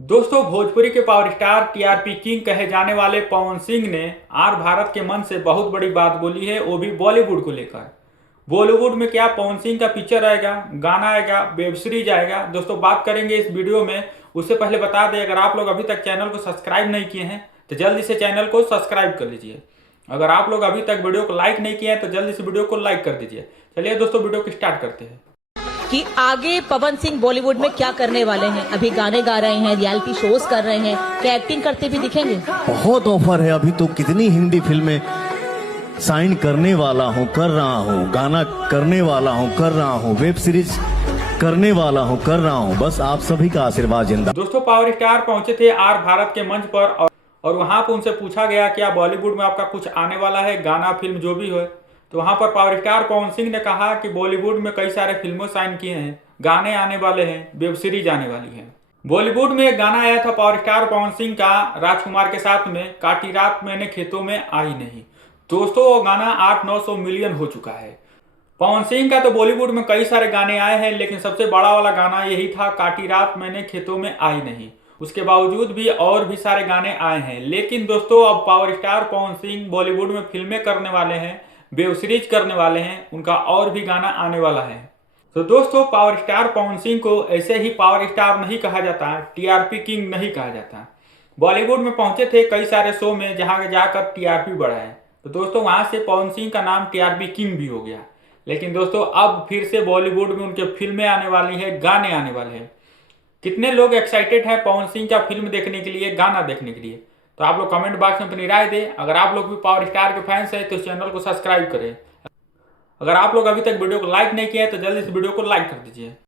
दोस्तों, भोजपुरी के power star TRP king कहे जाने वाले पवन सिंह ने आर भारत के मन से बहुत बड़ी बात बोली है, वो भी बॉलीवुड को लेकर। बॉलीवुड में क्या पवन सिंह का पिक्चर आएगा, गाना आएगा, वेब सीरीज आएगा, दोस्तों बात करेंगे इस वीडियो में। उससे पहले बता दें, अगर आप लोग अभी तक चैनल को सब्सक्राइब नहीं किए हैं तो जल्दी से चैनल को सब्सक्राइब कर लीजिए। अगर आप लोग अभी तक वीडियो को लाइक नहीं किए हैं तो जल्दी से वीडियो को लाइक कर दीजिए। चलिए दोस्तों, वीडियो को स्टार्ट करते हैं कि आगे पवन सिंह बॉलीवुड में क्या करने वाले हैं। अभी गाने गा रहे हैं, रियलिटी शोज कर रहे हैं, क्या एक्टिंग करते भी दिखेंगे? बहुत ऑफर है अभी तो। कितनी हिंदी फिल्में साइन करने वाला हूँ, कर रहा हूँ, गाना करने वाला हूँ, कर रहा हूँ, वेब सीरीज करने वाला हूँ, कर रहा हूँ। बस आप सभी का आशीर्वाद जिंदा। दोस्तों, पावर स्टार पहुंचे थे आर भारत के मंच पर और वहां पर उनसे पूछा गया क्या बॉलीवुड में आपका कुछ आने वाला है, गाना फिल्म जो भी हो। तो वहां पर पावर स्टार पवन सिंह ने कहा कि बॉलीवुड में कई सारे फिल्मों साइन किए हैं, गाने आने वाले हैं, वेब सीरीज आने वाली है। बॉलीवुड में एक गाना आया था पावर स्टार पवन सिंह का राजकुमार के साथ में, काटी रात मैंने खेतों में आई नहीं। दोस्तों, वो गाना 800-900 मिलियन हो चुका है। पवन सिंह का तो बॉलीवुड में कई सारे गाने आए हैं, लेकिन सबसे बड़ा वाला गाना यही था, काटी रात मैंने खेतों में आई नहीं। उसके बावजूद भी और भी सारे गाने आए हैं, लेकिन दोस्तों अब पावर स्टार पवन सिंह बॉलीवुड में फिल्में करने वाले हैं, वेब सीरीज करने वाले हैं, उनका और भी गाना आने वाला है। तो दोस्तों, पावर स्टार पवन सिंह को ऐसे ही पावर स्टार नहीं कहा जाता, टीआरपी किंग नहीं कहा जाता। बॉलीवुड में पहुंचे थे कई सारे शो में जहां जाकर टीआरपी बढ़ा है, तो दोस्तों वहां से पवन सिंह का नाम टीआरपी किंग भी हो गया। लेकिन दोस्तों अब फिर से बॉलीवुड में उनके फिल्में आने वाली है, गाने आने वाले हैं। कितने लोग एक्साइटेड हैं पवन सिंह का फिल्म देखने के लिए, गाना देखने के लिए? तो आप लोग कमेंट बॉक्स में अपनी राय दें। अगर आप लोग भी पावर स्टार के फैंस हैं तो चैनल को सब्सक्राइब करें। अगर आप लोग अभी तक वीडियो को लाइक नहीं किया है तो जल्दी से वीडियो को लाइक कर दीजिए।